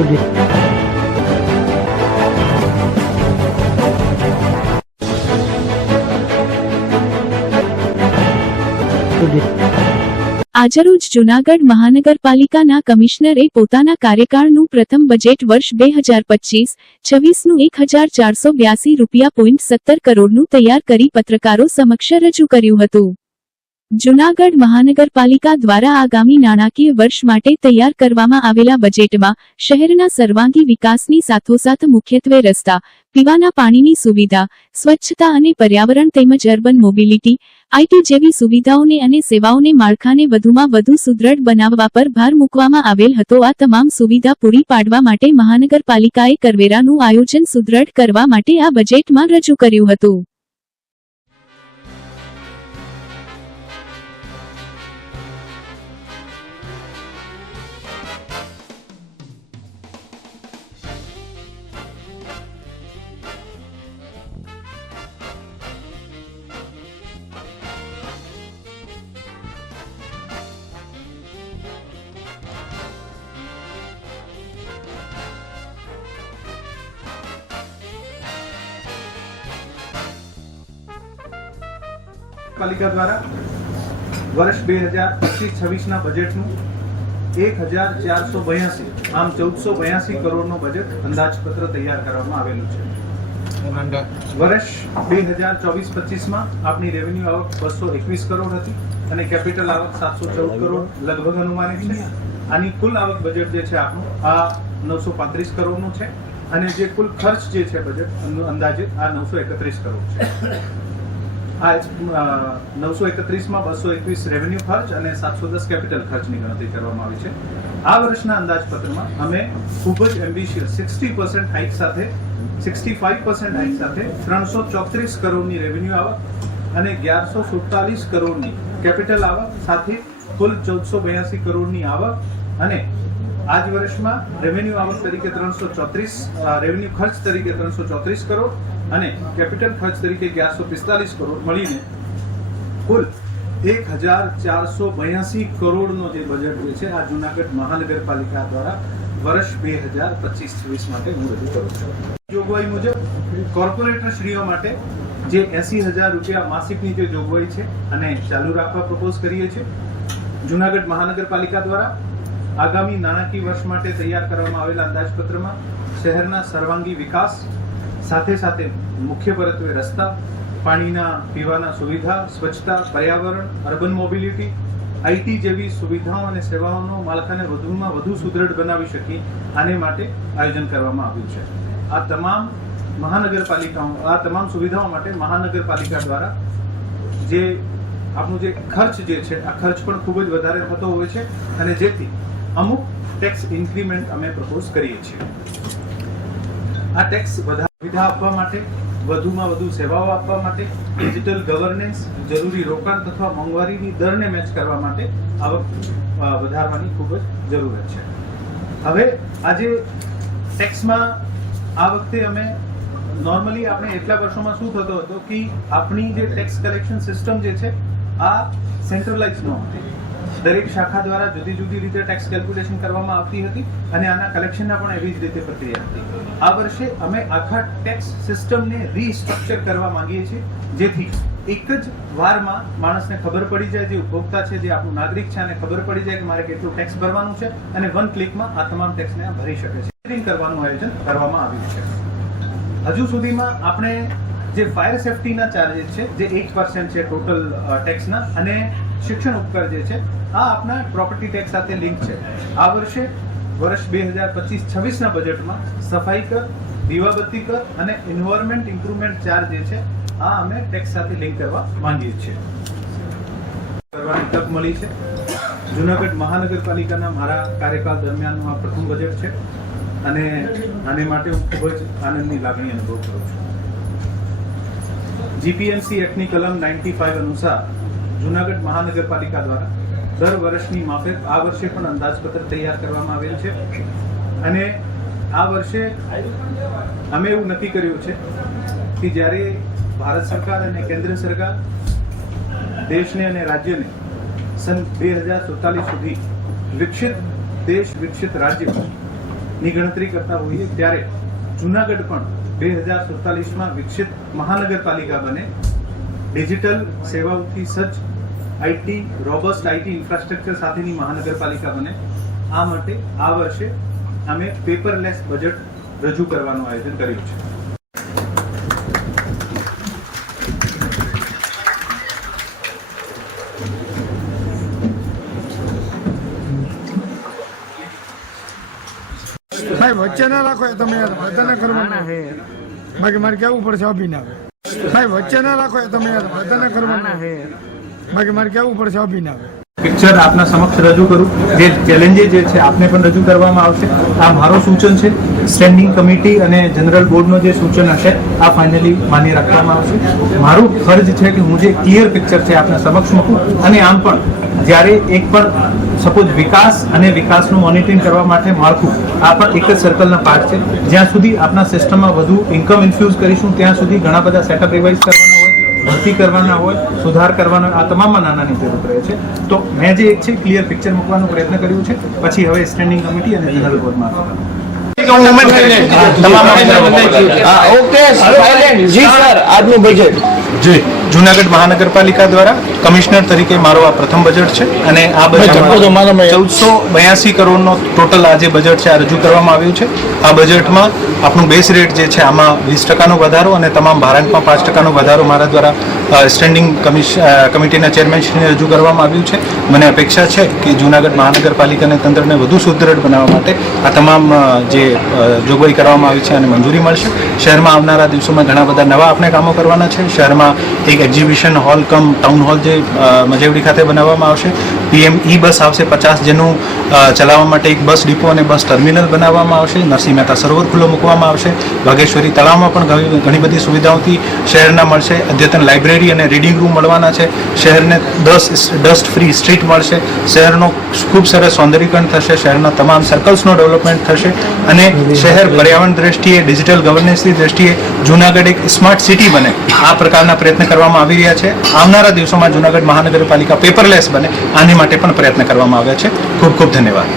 આજરોજ જૂનાગઢ મહાનગરપાલિકાના કમિશનરે પોતાના કાર્યકાળનું પ્રથમ બજેટ વર્ષ 2025-26નું ₹1482.17 કરોડનું તૈયાર કરી પત્રકારો સમક્ષ રજૂ કર્યું હતું. જૂનાગઢ મહાનગરપાલિકા દ્વારા આગામી નાણાકીય વર્ષ માટે તૈયાર કરવામાં આવેલા બજેટમાં શહેરના સર્વાંગી વિકાસની સાથોસાથ મુખ્યત્વે રસ્તા, પીવાના પાણીની સુવિધા, સ્વચ્છતા અને પર્યાવરણ તેમજ અર્બન મોબિલિટી, આઈટી જેવી સુવિધાઓને અને સેવાઓને માળખાને વધુમાં વધુ સુદૃઢ બનાવવા પર ભાર મૂકવામાં આવેલ હતો. આ તમામ સુવિધા પૂરી પાડવા માટે મહાનગરપાલિકાએ કરવેરાનું આયોજન સુદૃઢ કરવા માટે આ બજેટમાં રજૂ કર્યું હતું. પાલિકા દ્વારા વર્ષ 2025-26ના બજેટનું 1482 આમ 1482 કરોડનું બજેટ અંદાજપત્ર તૈયાર કરવામાં આવેલું છે. વર્ષ 2024-25માં આપણી રેવન્યુ આવક 221 કરોડ હતી અને કેપિટલ આવક 714 કરોડ લગભગ અનુમાનિત છે. આની કુલ આવક બજેટ જે છે આપણું આ 935 કરોડનું છે અને જે કુલ ખર્ચ જે છે બજેટ અંદાજિત આ 931 કરોડ છે. આ 931માં 221 રેવન્યુ ખર્ચ અને 710 કેપિટલ ખર્ચની ગણતરી કરવામાં આવી છે. આ વર્ષના અંદાજપત્રમાં અમે ખૂબ જ એમ્બિશિયસ 60% હાઇક સાથે 65% હાઇક સાથે 334 કરોડની રેવન્યુ આવક અને 1147 કરોડની કેપિટલ આવક સાથે કુલ 1482 કરોડની આવક અને આજ વર્ષમાં રેવન્યુ આવક તરીકે 334 રેવન્યુ ખર્ચ તરીકે 334 કરોડ અને કેપિટલ ખર્ચ તરીકે 1145 કરોડ મળીને કુલ 1482 કરોડનો જે બજેટ જે છે આ જૂનાગઢ મહાનગરપાલિકા દ્વારા વર્ષ 2025-26 માટે હું રજૂ કરું છું. જોગવાઈ મુજબ કોર્પોરેટર શ્રીઓ માટે જે 80,000 રૂપિયા માસિકની જે જોગવાઈ છે અને ચાલુ રાખવા પ્રપોઝ કરીએ છીએ. જૂનાગઢ મહાનગરપાલિકા દ્વારા આગામી નાણાકીય વર્ષ માટે તૈયાર કરવામાં આવેલા અંદાજપત્રમાં શહેરના સર્વાંગી વિકાસ સાથે સાથે મુખ્ય પરત્વે રસ્તા, પાણીના પીવાના સુવિધા, સ્વચ્છતા, પર્યાવરણ, અર્બન મોબિલિટી, આઈટી જેવી સુવિધાઓ અને સેવાઓનો માળખાને વધુમાં વધુ સુદૃઢ બનાવી શકીએ આને માટે આયોજન કરવામાં આવ્યું છે. આ તમામ મહાનગરપાલિકાઓ આ તમામ સુવિધાઓ માટે મહાનગરપાલિકા દ્વારા જે આપણું જે ખર્ચ જે છે આ ખર્ચ પણ ખૂબ જ વધારે થતો હોય છે અને જેથી અમુક ટેક્સ ઇન્ક્રીમેન્ટ અમે પ્રપોઝ કરીએ છીએ. આ ટેક્સ સુવિધા આપવા માટે, વધુમાં વધુ સેવાઓ આપવા માટે, ડિજિટલ ગવર્નન્સ, જરૂરી રોકાણ તથા મોંઘવારીની દરને મેચ કરવા માટે આવક વધારવાની ખૂબ જ જરૂરત છે. હવે આજે ટેક્સમાં આ વખતે અમે નોર્મલી આપણે એટલા વર્ષોમાં શું થતો હતો કે આપણી જે ટેક્સ કલેક્શન સિસ્ટમ જે છે આ સેન્ટ્રલાઇઝ ન હતી. દરેક શાખા દ્વારા જુદી જુદી રીતે ટેક્સ કેલ્ક્યુલેશન કરવામાં આવતી હતી અને આના કલેક્શનના પણ એવી જ રીતે પ્રક્રિયા હતી. આ વર્ષે અમે આખા ટેક્સ સિસ્ટમને રીસ્ટ્રક્ચર કરવા માંગીએ છીએ જેથી એક જ વારમાં માણસને ખબર પડી જાય, જે ઉપભોક્તા છે, જે આપણું નાગરિક છે, અને ખબર પડી જાય કે મારે કેટલું ટેક્સ ભરવાનું છે અને વન ક્લિકમાં આ તમામ ટેક્સને ભરી શકે છે. કરવાનું આયોજન કરવામાં આવ્યું છે. હજુ સુધીમાં આપણે જે ફાયર સેફટીના ચાર્જિસ છે જે 1% છે ટોટલ ટેક્સના અને શિક્ષણ ઉપકર જે છે આ આપણા પ્રોપર્ટી ટેક્સ સાથે લિંક છે. આ વર્ષે વર્ષ 2025-26ના બજેટમાં સફાઈ કર, દીવાબત્તી કર અને એન્વાયરમેન્ટ ઇમ્પ્રુવમેન્ટ ચાર્જ જે છે આ અમે ટેક્સ સાથે લિંક કરવા માંગીએ છીએ. કરવાની તક મળી છે. જૂનાગઢ મહાનગરપાલિકાના મારા કાર્યકાળ દરમિયાનનું આ પ્રથમ બજેટ છે અને આને માટે હું ખૂબ જ આનંદની લાગણી અનુભવ કરું છું. જીપીએમસી એક્ટની કલમ 95 અનુસાર જૂનાગઢ મહાનગરપાલિકા દ્વારા દર વર્ષની માફક આ વર્ષે પણ અંદાજપત્ર તૈયાર કરવામાં આવેલ છે અને આ વર્ષે અમે એવું નક્કી કર્યું છે કે જ્યારે ભારત સરકાર અને કેન્દ્ર સરકાર દેશને અને રાજ્યને સન 2047 સુધી વિકસિત દેશ, વિકસિત રાજ્ય ની ગણતરી કરતા હોઈએ ત્યારે જુનાગઢ પણ 2047માં વિકસિત મહાનગરપાલિકા બને, ડિજિટલ સેવાઓથી સજ્જ આઈટી રોબસ્ટ આઈટી ઇન્ફ્રાસ્ટ્રક્ચર સાથેની મહાનગરપાલિકા બને. આ માટે આ વર્ષે અમે પેપરલેસ બજેટ રજૂ કરવાનું આયોજન કર્યું છે. ભાઈ વચ્ચે ના રાખો તમે યાર, બધાને કરવાના છે. બાકી મારે કેવું પડશે અભિનવ. ભાઈ વચ્ચે ના રાખો તમે યાર, બધાને કરવાના છે. બાકી મારે કેવું પડશે અભિનવ. પિક્ચર આપના સમક્ષ રજૂ કરું, જે ચેલેન્જીસ જે છે આપને પણ રજૂ કરવામાં આવશે. આ મારો સૂચન છે, સ્ટેન્ડિંગ કમિટી અને જનરલ બોર્ડનો જે સૂચન હશે આ ફાઇનલી માની રાખવામાં આવશે. મારું ફરજ છે કે હું જે ક્લિયર પિક્ચર છે આપના સમક્ષ મૂકું. અને આમ પણ જ્યારે એક પણ સપોઝ વિકાસ અને વિકાસનું મોનિટરિંગ કરવા માટે માળખું આ પણ એક જ સર્કલના પાર્ટ છે. જ્યાં સુધી આપણા સિસ્ટમમાં વધુ ઇન્કમ ઇન્ફ્યુઝ કરીશું ત્યાં સુધી ઘણા બધા સેટઅપ રિવાઇઝ કરવાના હોય, ભરતી કરવાના હોય, સુધાર કરવાનો હોય, આ તમામમાં નાનાની જરૂર રહે છે. તો મેં જે એક છે ક્લિયર પિક્ચર મૂકવાનો પ્રયત્ન કર્યું છે. પછી હવે સ્ટેન્ડિંગ કમિટી અને જનરલ બોર્ડમાં જી જુનાગઢ મહાનગરપાલિકા દ્વારા કમિશનર તરીકે મારો આ પ્રથમ બજેટ છે અને આ બજેટમાં 1482 કરોડનો ટોટલ આ જે બજેટ છે આ રજૂ કરવામાં આવ્યું છે. આ બજેટમાં આપણું બેઝ રેટ જે છે આમાં 20% વધારો અને તમામ ભારાંકમાં 5% વધારો મારા દ્વારા સ્ટેન્ડિંગ કમિટીના ચેરમેનશ્રીને રજૂ કરવામાં આવ્યું છે. મને અપેક્ષા છે કે જુનાગઢ મહાનગરપાલિકાને તંત્રને વધુ સુદૃઢ બનાવવા માટે આ તમામ જે જોગવાઈ કરવામાં આવી છે અને મંજૂરી મળશે. શહેરમાં આવનારા દિવસોમાં ઘણા બધા નવા આપણે કામો કરવાના છે. શહેરમાં એક એક્ઝિબિશન હોલ કમ ટાઉન હોલ જે મજેવડી ખાતે બનાવવામાં આવશે. PM ઈ બસ આવશે 50, જેનું ચલાવવા માટે એક બસ ડિપો અને બસ ટર્મિનલ બનાવવામાં આવશે. નરસિંહ મહેતા સરોવર ખુલ્લો મૂકવામાં આવશે. વાઘેશ્વરી તળાવમાં પણ ઘણી બધી સુવિધાઓથી શહેરના મળશે. અદ્યતન લાઇબ્રેરી અને રીડિંગ રૂમ મળવાના છે. શહેરને ડસ્ટ ફ્રી સ્ટ્રીટ મળશે. શહેરનો ખૂબ સરસ સૌંદર્યીકરણ થશે. શહેરના તમામ સર્કલ્સનો ડેવલપમેન્ટ થશે અને શહેર પર્યાવરણ દ્રષ્ટિએ, ડિજિટલ ગવર્નન્સની દ્રષ્ટિએ જૂનાગઢ એક સ્માર્ટ સિટી બને આ પ્રકારના પ્રયત્ન કરવામાં આવી રહ્યા છે. આવનારા દિવસોમાં જૂનાગઢ મહાનગરપાલિકા પેપરલેસ બને આની માટે પણ પ્રયત્ન કરવામાં આવ્યા છે. ખૂબ ખૂબ ધન્યવાદ.